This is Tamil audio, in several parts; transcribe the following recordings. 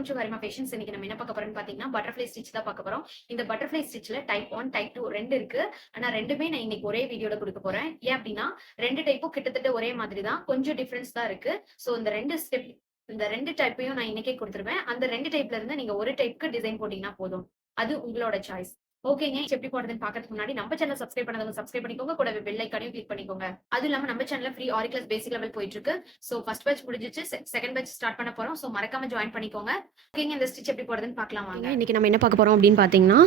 Welcome to Harima fashions. இன்னைக்கு நம்ம என்ன பார்க்க போறோம்னு பாத்தீங்கன்னா பட்டர்ஃப்ளை ஸ்டிச் தான் பார்க்க போறோம். இந்த பட்டர்ஃப்ளை ஸ்டிச்ல டைப் 1 டைப் 2 ரெண்டு இருக்கு. ஆனா ரெண்டுமே நான் இன்னைக்கு ஒரே வீடியோல கொடுக்க போறேன். ஏன் அப்படின்னா ரெண்டு டைப்பும் கிட்டத்தட்ட ஒரே மாதிரி தான், கொஞ்சம் டிஃபரன்ஸ் தான் இருக்கு. சோ இந்த ரெண்டு டைப்பையும் நான் இன்னைக்கே கொடுத்துருவேன். அந்த ரெண்டு டைப்ல இருந்து நீங்க ஒரு டைப்க்கு டிசைன் போட்டீங்கன்னா போதும், அது உங்களோட சாய்ஸ். ஓகேங்க, எப்படி போடுறதுன்னு பாக்கிறதுக்கு முன்னாடி நம்ம சேனல் சப்ஸ்கிரைப் பண்ணாதவங்க சப்ஸ்கிரைப் பண்ணிக்கோங்க, கூடவே பெல் ஐகானையும் கிளிக் பண்ணிக்கோங்க. அது இல்லாம நம்ம சேனல்ல ஃப்ரீ ஆரி கிளாஸ் பேசிக் லெவல் போயிட்டு இருக்கு. சோ ஃபர்ஸ்ட் பேட்ச் முடிஞ்சிச்சு, செகண்ட் பேட்ச் ஸ்டார்ட் பண்ண போறோம். சோ மறக்காம ஜாயின் பண்ணிக்கோங்க. ஓகேங்க, இந்த ஸ்டிச் எப்படி போடுறதுன்னு பார்க்கலாம் வாங்க. இன்னைக்கு நம்ம என்ன பார்க்க போறோம் அப்படின்னு பார்த்தீங்கன்னா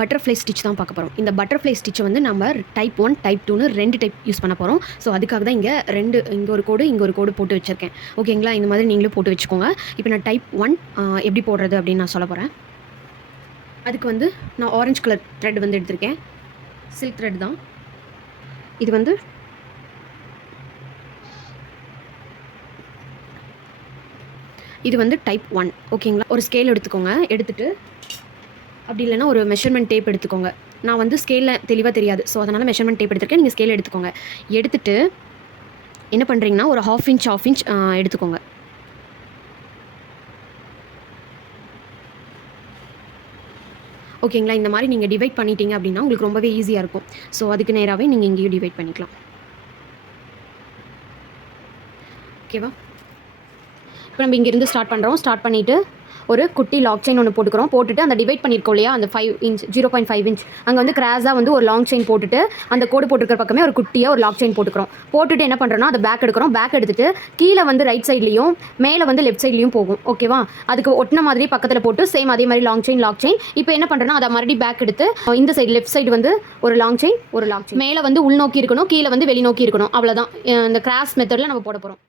பட்டர்ஃப்ளை ஸ்டிச் தான் பார்க்க போகிறோம். இந்த பட்டர்ஃப்ளை ஸ்டிச்சை வந்து நம்ம டைப் 1 டைப் 2னு ரெண்டு டைப் யூஸ் பண்ண போகிறோம். ஸோ அதுக்காக தான் இங்கே ஒரு கோடு போட்டு வச்சுருக்கேன். ஓகேங்களா, இந்த மாதிரி நீங்களும் போட்டு வச்சுக்கோங்க. இப்போ நான் டைப் 1 எப்படி போடுறது அப்படின்னு நான் சொல்ல போகிறேன். அதுக்கு வந்து நான் ஆரஞ்சு கலர் த்ரெட் வந்து எடுத்திருக்கேன், சில்க் த்ரெட் தான் இது. வந்து டைப் 1. ஓகேங்களா, ஒரு ஸ்கேல் எடுத்துக்கோங்க. எடுத்துகிட்டு அப்படி இல்லைனா ஒரு மெஷர்மெண்ட் டேப் எடுத்துக்கோங்க. நான் வந்து ஸ்கேலில் தெளிவாக தெரியாது, ஸோ அதனால் மெஷர்மெண்ட் டேப் எடுத்துருக்கேன். நீங்கள் ஸ்கேல் எடுத்துக்கோங்க. எடுத்துகிட்டு என்ன பண்ணுறீங்கன்னா ஒரு ஹாஃப் இன்ச் எடுத்துக்கோங்க. ஓகேங்களா, இந்த மாதிரி நீங்கள் டிவைட் பண்ணிட்டீங்க அப்படின்னா உங்களுக்கு ரொம்பவே ஈஸியாக இருக்கும். ஸோ அதுக்கு நேராகவே நீங்கள் இங்கேயும் டிவைட் பண்ணிக்கலாம். ஓகேவா, இப்போ நம்ம இங்கேருந்து ஸ்டார்ட் பண்ணுறோம். ஸ்டார்ட் பண்ணிவிட்டு ஒரு குட்டி லாக் செயின் ஒன்று போட்டுக்கிறோம். போட்டுட்டு அந்த டிவைட் பண்ணியிருக்கோம் இல்லையா, அந்த 5 இன்ச் 0.5 இன்ச் அங்கே வந்து கிராஸாக வந்து ஒரு லாங் செயின் போட்டுட்டு அந்த கோடு போட்டுருக்கிற பக்கமே ஒரு குட்டியாக ஒரு லாக் செயின் போட்டுக்கிறோம். போட்டுட்டு என்ன பண்ணுறோன்னா அதை பேக் எடுக்கிறோம். பேக் எடுத்துகிட்டு கீழே வந்து ரைட் சைட்லேயும் மேலே வந்து லெஃப்ட் சைட்லேயும் போகும். ஓகேவா, அதுக்கு ஒட்டின மாதிரி பக்கத்தில் போட்டு சேம் அதே மாதிரி லாக் செயின். இப்போ என்ன பண்ணுறோன்னா அதை மறுபடியும் பேக் எடுத்து இந்த சைடு லெஃப்ட் சைடு வந்து ஒரு லாங் செயின் மேலே வந்து உள்நோக்கி இருக்கணும், கீழே வந்து வெளிநோக்கி இருக்கணும். அவ்வளோதான் இந்த கிராஸ் மெத்தடில் நம்ம போட போகிறோம்.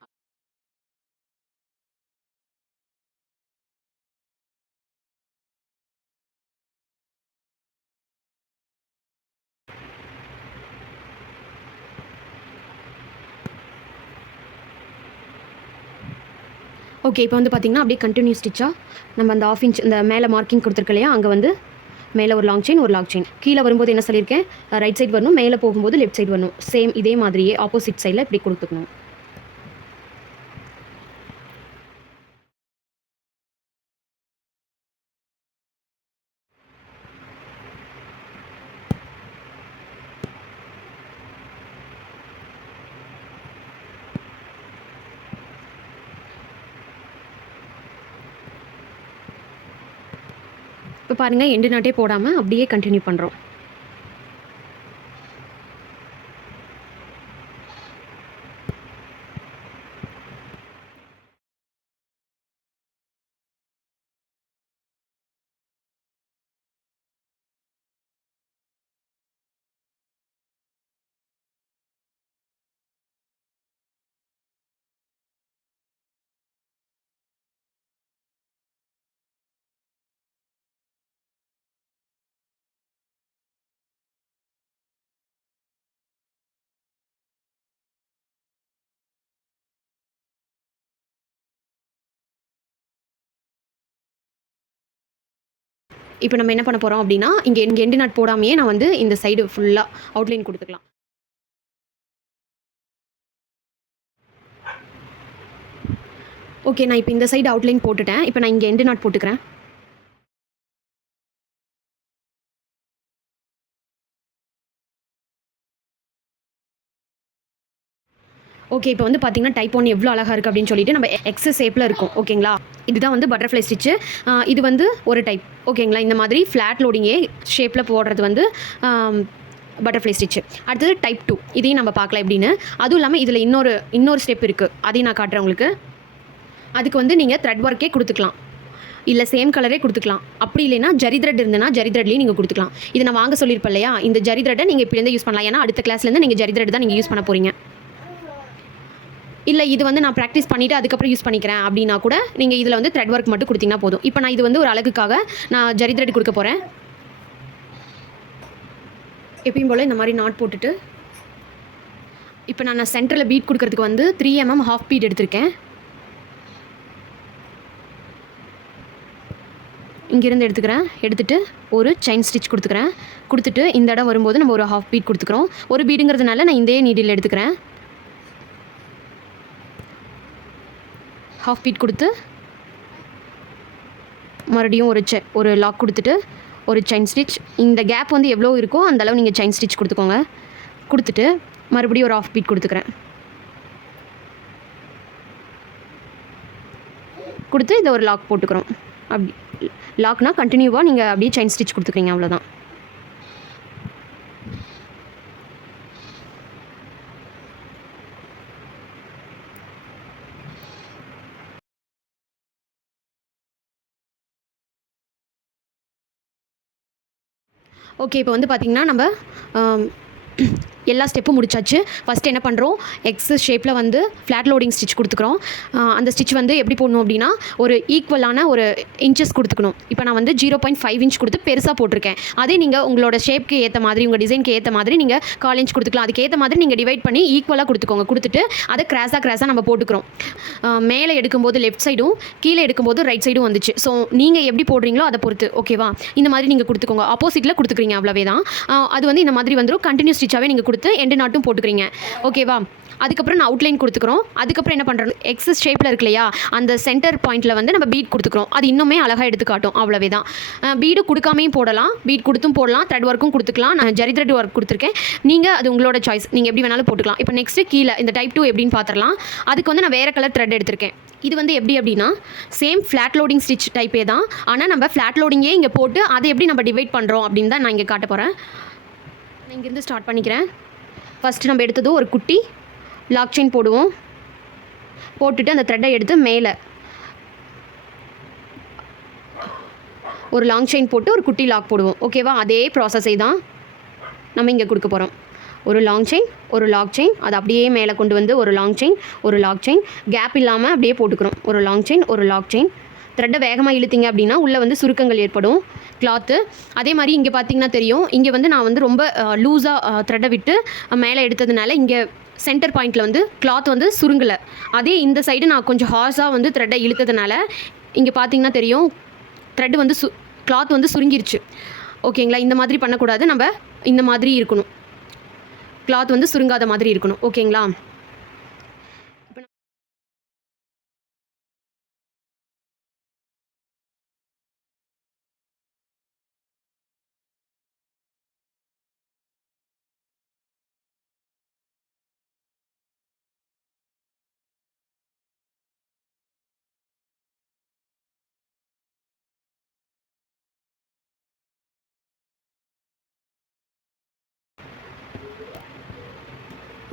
ஓகே, இப்போ வந்து பார்த்திங்கன்னா அப்படியே கண்டினியூ ஸ்டிச்சாக நம்ம அந்த ஆஃப் இன்ச் இந்த மேலே மார்க்கிங் கொடுத்துருக்கு இல்லையா, அங்கே வந்து மேலே ஒரு லாக் செயின் கீழே வரும்போது என்ன சொல்லியிருக்கேன், ரைட் சைடு வரணும், மேலே போகும்போது லெஃப்ட் சைடு வரணும். சேம் இதே மாதிரியே ஆப்போசிட் சைடில் இப்படி கொடுத்துக்கணும். இப்போ பாருங்கள், எண்டு நாட்டே போடாமல் அப்படியே கண்டினியூ பண்ணுறோம். இப்போ நம்ம என்ன பண்ண போகிறோம் அப்படின்னா இங்கே எண்டு நாட் போடாமையே நான் வந்து இந்த சைடு ஃபுல்லாக அவுட்லைன் கொடுத்துக்கலாம். ஓகே, நான் இப்போ இந்த சைடு அவுட்லைன் போட்டுட்டேன். இப்போ நான் இங்கே எண்டு நாட் போட்டுக்கிறேன். ஓகே, இப்போ வந்து பார்த்தீங்கன்னா டைப் 1 எவ்வளோ அழகாக இருக்குது அப்படின்னு சொல்லிட்டு நம்ம எக்ஸ் ஷேப்பில் இருக்கும். ஓகேங்களா, இதுதான் வந்து பட்டர்ஃப்ளை ஸ்டிச்சு. இது வந்து ஒரு டைப். ஓகேங்களா, இந்த மாதிரி ஃப்ளாட் லோடிங்கே ஷேப்பில் போடுறது வந்து பட்டர்ஃப்ளை ஸ்டிச்சு. அடுத்தது டைப் 2, இதையும் நம்ம பார்க்கலாம் எப்படின்னு. அதுவும் இல்லாமல் இதில் இன்னொரு ஸ்டெப் இருக்குது, அதையும் நான் காட்டுறேன் உங்களுக்கு. அதுக்கு வந்து நீங்கள் த்ரெட் ஒர்க்கே கொடுத்துக்கலாம், இல்லை சேம் கலரே கொடுத்துக்கலாம். அப்படி இல்லைன்னா ஜரி த்ரெட் இருந்ததுன்னா ஜரி த்ரெட்லேயும் நீங்கள் கொடுத்துக்கலாம். இதை நான் வாங்க சொல்லியிருப்பேன் இல்லையா, இந்த ஜரி த்ரெட்டை நீங்கள் இப்படிலேருந்து யூஸ் பண்ணலாம். ஏன்னா அடுத்த கிளாஸ்லேருந்து நீங்கள் ஜரி த்ரெட் தான் நீங்கள் யூஸ் பண்ண போகிறீங்க. இல்லை இது வந்து நான் ப்ராக்டிஸ் பண்ணிவிட்டு அதுக்கப்புறம் யூஸ் பண்ணிக்கிறேன் அப்படின்னா கூட நீங்கள் இதில் வந்து த்ரெட் ஒர்க் மட்டும் கொடுத்தீங்கன்னா போதும். இப்போ நான் இது வந்து ஒரு அழகுக்காக நான் ஜரி த்ரெட் கொடுக்க போகிறேன். எப்பயும் போல் இந்த மாதிரி நாட் போட்டுட்டு இப்போ நான் சென்டரில் பீட் கொடுக்கறதுக்கு வந்து 3 mm ஹாஃப் பீட் எடுத்திருக்கேன். இங்கேருந்து எடுத்துகிட்டு ஒரு செயின் ஸ்டிச் கொடுத்துட்டு இந்த இடம் வரும்போது நம்ம ஒரு ஹாஃப் பீட் கொடுத்துக்கிறோம். ஒரு பீடுங்கிறதுனால நான் இந்த நீடில் எடுத்துக்கிறேன். ஹாஃப் பீட் கொடுத்து மறுபடியும் ஒரு லாக் கொடுத்துட்டு ஒரு செயின் ஸ்டிச். இந்த கேப் வந்து எவ்வளோ இருக்கோ அந்த அளவு நீங்கள் செயின் ஸ்டிச் கொடுத்துக்கோங்க. கொடுத்துட்டு மறுபடியும் ஒரு ஆஃப் பீட் கொடுத்துக்கிறேன். கொடுத்து இதை ஒரு லாக் போட்டுக்கிறோம். அப்படி லாக்னா கண்டினியூவாக நீங்கள் அப்படியே செயின் ஸ்டிச் கொடுத்துக்கிறீங்க, அவ்வளோதான். ஓகே, இப்போ வந்து பார்த்திங்கன்னா நம்ம எல்லா ஸ்டெப்பும் முடிச்சாச்சு. ஃபஸ்ட்டு என்ன பண்ணுறோம், எக்ஸ் ஷேப்பில் வந்து ஃப்ளாட் லோடிங் ஸ்டிச் கொடுத்துக்கிறோம். அந்த ஸ்டிச் வந்து எப்படி போடணும் அப்படின்னா ஒரு ஈக்குவலான ஒரு இன்ச்சஸ் கொடுத்துக்கணும். இப்போ நான் வந்து 0.5 இன்ச் கொடுத்து பெருசாக போட்டிருக்கேன். அதே நீங்கள் உங்களோட ஷேப்க்கு ஏற்ற மாதிரி, உங்கள் டிசைனுக்கு ஏற்ற மாதிரி நீங்கள் 1/4 இன்ச் கொடுத்துக்கலாம். அதுக்கேற்ற மாதிரி நீங்கள் டிவைட் பண்ணி ஈக்குவலாக கொடுத்துக்கோங்க. கொடுத்துட்டு அதை கிராஸாக நம்ம போட்டுக்கிறோம். மேலே எடுக்கும்போது லெஃப்ட் சைடும், கீழே எடுக்கும்போது ரைட் சைடும் வந்துச்சு. ஸோ நீங்கள் எப்படி போடுறீங்களோ அதை பொறுத்து, ஓகேவா? இந்த மாதிரி நீங்கள் கொடுத்துக்கோங்க. ஆப்போசிட்டில் கொடுத்துக்கிறீங்க, அவ்வளவே தான். அது வந்து இந்த மாதிரி வந்துடும். கண்டினியூ ஸ்டிச்சாகவே நீங்கள் கொடுத்து எண்டு நாட்டும் போட்டுக்கிறீங்க, ஓகேவா? அதுக்கப்புறம் நான் அவுட்லைன் கொடுத்துக்கிறோம். அதுக்கப்புறம் என்ன பண்ணுறோம், எக்ஸஸ் ஷேப்பில் இருக்கு இல்லையா, அந்த சென்டர் பாயிண்ட்டில் வந்து நம்ம பீட் கொடுத்துக்கிறோம். அது இன்னுமே அழகாக எடுத்து காட்டும், அவ்வளவே தான். பீடு கொடுக்காமையும் போடலாம், பீட் கொடுத்தும் போடலாம், த்ரெட் ஒர்க்கும் கொடுத்துக்கலாம். நான் ஜரி த்ரெட் ஒர்க் கொடுத்துருக்கேன். நீங்கள் அது உங்களோட சாய்ஸ், நீங்கள் எப்படி வேணாலும் போட்டுக்கலாம். இப்போ நெக்ஸ்ட்டு கீழே இந்த டைப் 2 எப்படின்னு பார்த்துடலாம். அதுக்கு வந்து நான் வேறு கலர் த்ரெட் எடுத்திருக்கேன். இது வந்து எப்படி அப்படின்னா சேம் ஃப்ளாட் லோடிங் ஸ்டிச் டைப்பே தான். ஆனால் நம்ம ஃப்ளாட் லோடிங்கே இங்கே போட்டு அதை எப்படி நம்ம டிவைட் பண்ணுறோம் அப்படின்னு தான் நான் இங்கே காட்ட போகிறேன். நான் இங்கேருந்து ஸ்டார்ட் பண்ணிக்கிறேன். ஃபஸ்ட்டு நம்ம எடுத்தது ஒரு குட்டி லாக் செயின் போடுவோம். போட்டுட்டு அந்த த்ரெட்டை எடுத்து மேலே ஒரு லாங் செயின் போட்டு ஒரு குட்டி லாக் போடுவோம், ஓகேவா? அதே ப்ராசஸை தான் நம்ம இங்கே கொடுக்க போகிறோம். ஒரு லாங் செயின், ஒரு லாக் செயின், அதை அப்படியே மேலே கொண்டு வந்து ஒரு லாங் செயின், ஒரு லாக் செயின், கேப் இல்லாமல் அப்படியே போட்டுக்கிறோம். ஒரு லாங் செயின், ஒரு லாக் செயின். த்ரெட்டை வேகமாக இழுத்திங்க அப்படின்னா உள்ளே வந்து சுருக்கங்கள் ஏற்படும் கிளாத்து. அதே மாதிரி இங்கே பார்த்தீங்கன்னா தெரியும், இங்கே வந்து நான் வந்து ரொம்ப லூஸாக த்ரெட்டை விட்டு மேலே எடுத்ததுனால இங்கே சென்டர் பாயிண்ட்டில் வந்து கிளாத் வந்து சுருங்கலை. அதே இந்த சைடு நான் கொஞ்சம் ஹார்ஸாக வந்து த்ரெட்டை இழுத்ததுனால இங்கே பார்த்தீங்கன்னா தெரியும் த்ரெட்டு வந்து கிளாத் வந்து சுருங்கிருச்சு, ஓகேங்களா? இந்த மாதிரி பண்ணக்கூடாது, நம்ம இந்த மாதிரி இருக்கணும், கிளாத் வந்து சுருங்காத மாதிரி இருக்கணும், ஓகேங்களா?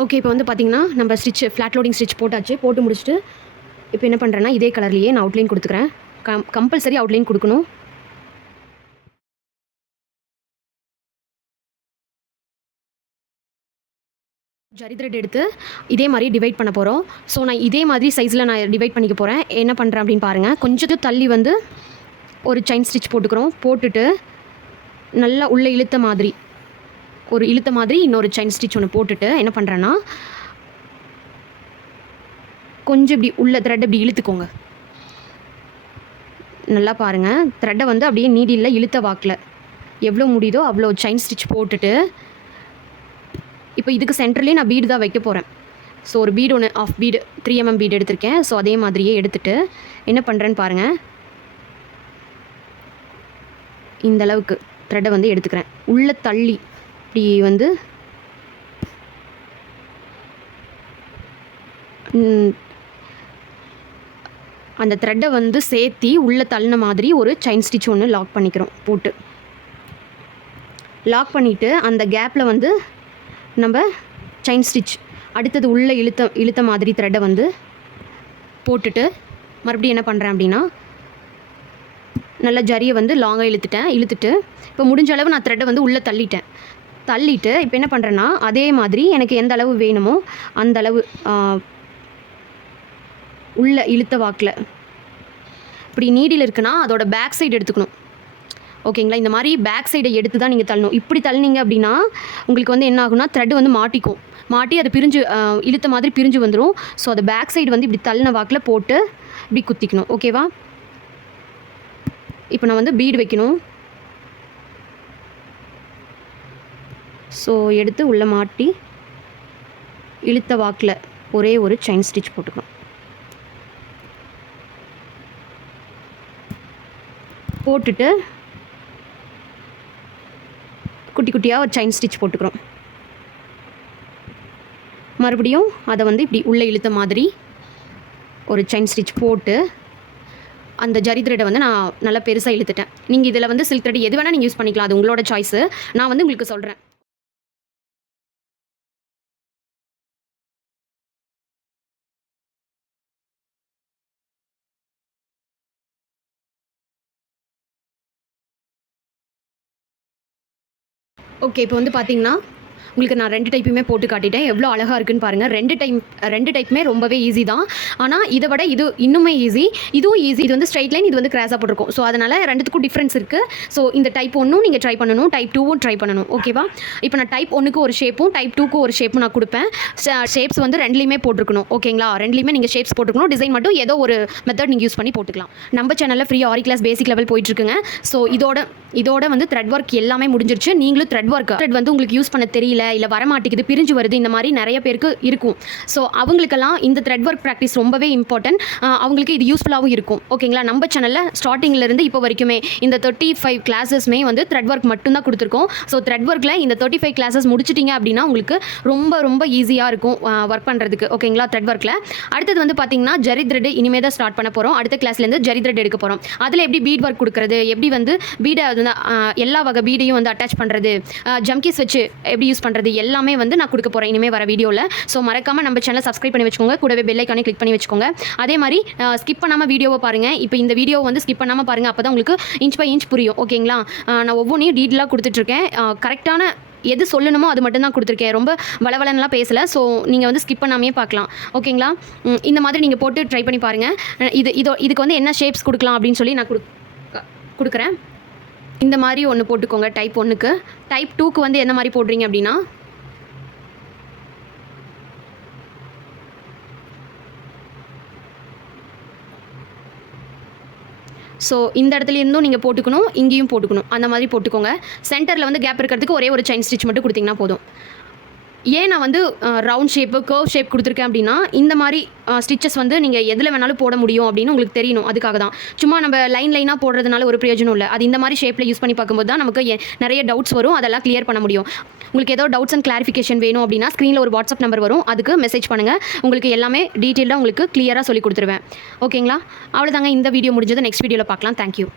ஓகே, இப்போ வந்து பார்த்திங்கன்னா நம்ம ஸ்டிச் ஃப்ளாட் லோடிங் ஸ்டிச் போட்டாச்சு. போட்டு முடிச்சுட்டு இப்போ என்ன பண்ணுறேன்னா இதே கலர்லேயே நான் அவுட்லைன் கொடுத்துக்கிறேன். கம்பல்சரி அவுட்லைன் கொடுக்கணும். ஜரி த்ரெட் எடுத்து இதே மாதிரி டிவைட் பண்ண போகிறோம். ஸோ நான் இதே மாதிரி சைஸில் நான் டிவைட் பண்ணிக்க போகிறேன். என்ன பண்ணுறேன் அப்படின்னு பாருங்கள். கொஞ்சத்து தள்ளி வந்து ஒரு செயின் ஸ்டிச் போட்டுக்கிறோம். போட்டுட்டு நல்லா உள்ளே இழுத்த மாதிரி இன்னொரு செயின் ஸ்டிச் ஒன்று போட்டுட்டு என்ன பண்ணுறேன்னா கொஞ்சம் இப்படி உள்ள த்ரெட் இப்படி இழுத்துக்கோங்க. நல்லா பாருங்கள், த்ரெட்டை வந்து அப்படியே நீடியில் இழுத்த வாக்கில் எவ்வளோ முடியுதோ அவ்வளோ செயின் ஸ்டிச் போட்டுட்டு இப்போ இதுக்கு சென்டர்லேயே நான் பீடு தான் வைக்க போகிறேன். ஸோ ஒரு பீடு ஒன்று ஆஃப் பீடு 3 mm பீடு எடுத்திருக்கேன். ஸோ அதே மாதிரியே எடுத்துகிட்டு என்ன பண்ணுறேன்னு பாருங்கள். இந்த அளவுக்கு த்ரெட்டை வந்து எடுத்துக்கிறேன். உள்ளே தள்ளி இப்படி வந்து அந்த த்ரெட்டை வந்து சேர்த்தி உள்ளே தள்ளின மாதிரி ஒரு செயின் ஸ்டிச் ஒன்று லாக் பண்ணிக்கிறோம். போட்டு லாக் பண்ணிவிட்டு அந்த கேப்பில் வந்து நம்ம செயின் ஸ்டிச் அடுத்தது உள்ளே இழுத்த மாதிரி த்ரெட்டை வந்து போட்டுட்டு மறுபடியும் என்ன பண்ணுறேன் அப்படின்னா நல்லா ஜரியை வந்து லாங்காக இழுத்துட்டு இப்போ முடிஞ்ச அளவு நான் த்ரெட்டை வந்து உள்ளே தள்ளிட்டு இப்போ என்ன பண்ணுறேன்னா அதே மாதிரி எனக்கு எந்த அளவு வேணுமோ அந்த அளவு உள்ள இழுத்த வாக்கில் இப்படி நீடில் இருக்குன்னா அதோட பேக் சைடு எடுத்துக்கணும், ஓகேங்களா? இந்த மாதிரி பேக் சைடை எடுத்து தான் நீங்கள் தள்ளணும். இப்படி தள்ளினீங்க அப்படின்னா உங்களுக்கு வந்து என்ன ஆகுனா த்ரெட்டு வந்து மாட்டி அது பிரிஞ்சு இழுத்த மாதிரி பிரிஞ்சு வந்துடும். ஸோ அதை பேக் சைடு வந்து இப்படி தள்ளின வாக்கில் போட்டு இப்படி குத்திக்கணும், ஓகேவா? இப்போ நான் வந்து பீடு வைக்கணும். ஸோ எடுத்து உள்ளே மாட்டி இழுத்த வாக்கில் ஒரே ஒரு செயின் ஸ்டிச் போட்டுக்கணும். போட்டுட்டு குட்டி குட்டியாக ஒரு செயின் ஸ்டிச் போட்டுக்கிறோம். மறுபடியும் அதை வந்து இப்படி உள்ளே இழுத்த மாதிரி ஒரு செயின் ஸ்டிச் போட்டு அந்த ஜரி த்ரெட்டை வந்து நான் நல்லா பெருசாக இழுத்துட்டேன். நீங்கள் இதில் வந்து சில்க் த்ரெட் எது வேணால் நீங்கள் யூஸ் பண்ணிக்கலாம், அது உங்களோட சாய்ஸு. நான் வந்து உங்களுக்கு சொல்கிறேன். ஓகே, இப்போ வந்து பார்த்தீங்கன்னா உங்களுக்கு நான் 2 டைப்புமே போட்டு காட்டிட்டேன். எவ்வளோ அழகாக இருக்குன்னு பாருங்கள். 2 டைப்புமே ரொம்பவே ஈஸி தான். ஆனால் இதை விட இது இன்னுமே ஈஸி. இதுவும் ஈஸி. இது வந்து ஸ்ட்ரைட் லைன், இது வந்து கிராஸாக போட்டிருக்கும். ஸோ அதனால் 2த்துக்கும் டிஃப்ரென்ஸ் இருக்குது. ஸோ இந்த டைப் 1ம் நீங்கள் ட்ரை பண்ணணும், டைப் 2வும் ட்ரை பண்ணணும். ஓகேவா? இப்போ நான் டைப் 1க்கு ஒரு ஷேப்பும் டைப் 2க்கு ஒரு ஷேப்பும் நான் கொடுப்பேன். ஷேப்ஸ் வந்து 2லேயுமே போட்டிருக்கணும். ஓகேங்களா? 2லேயுமே நீங்கள் ஷேப்ஸ் போட்டுக்கணும். டிசைன் மட்டும் ஏதோ ஒரு மெத்தட் நீங்கள் யூஸ் பண்ணி போட்டுக்கலாம். நம்ம சேனலில் ஃப்ரீ ஆரி கிளாஸ் பேசிக் லெவல் போயிட்டுருக்குங்க. ஸோ இதோட வந்து த்ரெட் ஒர்க் எல்லாமே முடிஞ்சிருச்சு. நீங்களும் த்ரெட் வந்து உங்களுக்கு யூஸ் பண்ண தெரியல, இல்லை வரமாட்டேங்குது, பிரிஞ்சு வருது, இந்த மாதிரி நிறைய பேருக்கு இருக்கும். ஸோ அவங்களுக்கெல்லாம் இந்த த்ரெட் ஒர்க் ப்ராக்டிஸ் ரொம்பவே இம்பார்ட்டன்ட். அவங்களுக்கு இது யூஸ்ஃபுல்லாகவும் இருக்கும். ஓகேங்களா? நம்ம சேனலில் ஸ்டார்டிங்லேருந்து இப்போ வரைக்குமே இந்த 35 கிளாஸஸ்மே வந்து த்ரெட் ஒர்க் மட்டும்தான் கொடுத்துருக்கோம். ஸோ த்ரெட் ஒர்க்கில் இந்த 35 கிளாஸஸ் முடிச்சிட்டிங்க அப்படின்னா உங்களுக்கு ரொம்ப ரொம்ப ஈஸியாக இருக்கும் ஒர்க் பண்ணுறதுக்கு. ஓகேங்களா? த்ரெட் ஒர்க்கில் அடுத்தது வந்து பார்த்தீங்கன்னா ஜரி த்ரெட் இனிமேல் தான் ஸ்டார்ட் பண்ண போகிறோம். அடுத்த கிளாஸ்லேருந்து ஜரி த்ரெட் எடுக்க போகிறோம். அதில் எப்படி பீட் ஒர்க் கொடுக்குறது, எப்படி வந்து பீடை எல்லா வகை பீடையும் வந்து அட்டாச் பண்ணுறது, ஜம்கீஸ் வச்சு எப்படி யூஸ் பண்ணுறது, எல்லாமே வந்து நான் கொடுக்க போகிறேன் இனிமேல் வர வீடியோவில். ஸோ மறக்காமல் நம்ம சேனலை சப்ஸ்கிரைப் பண்ணி வச்சுக்கோங்க. கூடவே பெல் ஐக்கானே கிளிக் பண்ணி வச்சுக்கோங்க. அதே மாதிரி ஸ்கிப் பண்ணாமல் வீடியோவை பாருங்கள். இப்போ இந்த வீடியோ வந்து ஸ்கிப் பண்ணாமல் பாருங்கள். அப்போ தான் உங்களுக்கு இன்ச் பை இன்ச் புரியும். ஓகேங்களா? நான் ஒவ்வொன்றையும் டீட்டெயிலாக கொடுத்துட்ருக்கேன். கரெக்டான எது சொல்லணுமோ அது மட்டும் தான் கொடுத்துருக்கேன். ரொம்ப வளவலன்னுலாம் பேசலை. ஸோ நீங்கள் வந்து ஸ்கிப் பண்ணாமே பார்க்கலாம். ஓகேங்களா? இந்த மாதிரி நீங்கள் போட்டு ட்ரை பண்ணி பாருங்கள். இதுக்கு வந்து என்ன ஷேப்ஸ் கொடுக்கலாம் அப்படின்னு சொல்லி நான் கொடுக்குறேன். இந்த மாதிரி ஒன்று போட்டுக்கோங்க டைப் 1க்கு. டைப் 2க்கு வந்து என்ன மாதிரி போடுறீங்க அப்படின்னா ஸோ இந்த இடத்துல இருந்தும் நீங்கள் போட்டுக்கணும், இங்கேயும் போட்டுக்கணும். அந்த மாதிரி போட்டுக்கோங்க. சென்டரில் வந்து கேப் இருக்கிறதுக்கு ஒரே ஒரு செயின் ஸ்டிச் மட்டும் கொடுத்தீங்கன்னா போதும். ஏன் நான் வந்து ரவுண்ட் ஷேப்பு கர்வ் ஷேப் கொடுத்துருக்கேன் அப்படின்னா இந்த மாதிரி ஸ்டிச்சஸ் வந்து நீங்கள் எதில் வேணாலும் போட முடியும் அப்படின்னு உங்களுக்கு தெரியணும். அதுக்காக தான். சும்மா நம்ம லைனாக போடுறதுனால ஒரு பிரயோஜனம் இல்லை. அது இந்த மாதிரி ஷேப்பில் யூஸ் பண்ணி பார்க்கும்போது தான் நமக்கு நிறைய டவுட்ஸ் வரும். அதெல்லாம் கிளியர் பண்ண முடியும். உங்களுக்கு ஏதோ டவுட்ஸ் அண்ட் கிளாரிஃபிகேஷன் வேணும் அப்படின்னா ஸ்க்ரீனில் ஒரு வாட்ஸ்அப் நம்பர் வரும். அதுக்கு மெசேஜ் பண்ணுங்கள். உங்களுக்கு எல்லாமே டீட்டெயிலாக உங்களுக்கு கிளியராக சொல்லி கொடுத்துருவேன். ஓகேங்களா? அவ்வளோதாங்க. இந்த வீடியோ முடிஞ்சது. நெக்ஸ்ட் வீடியோவில் பார்க்கலாம். தேங்க்யூ.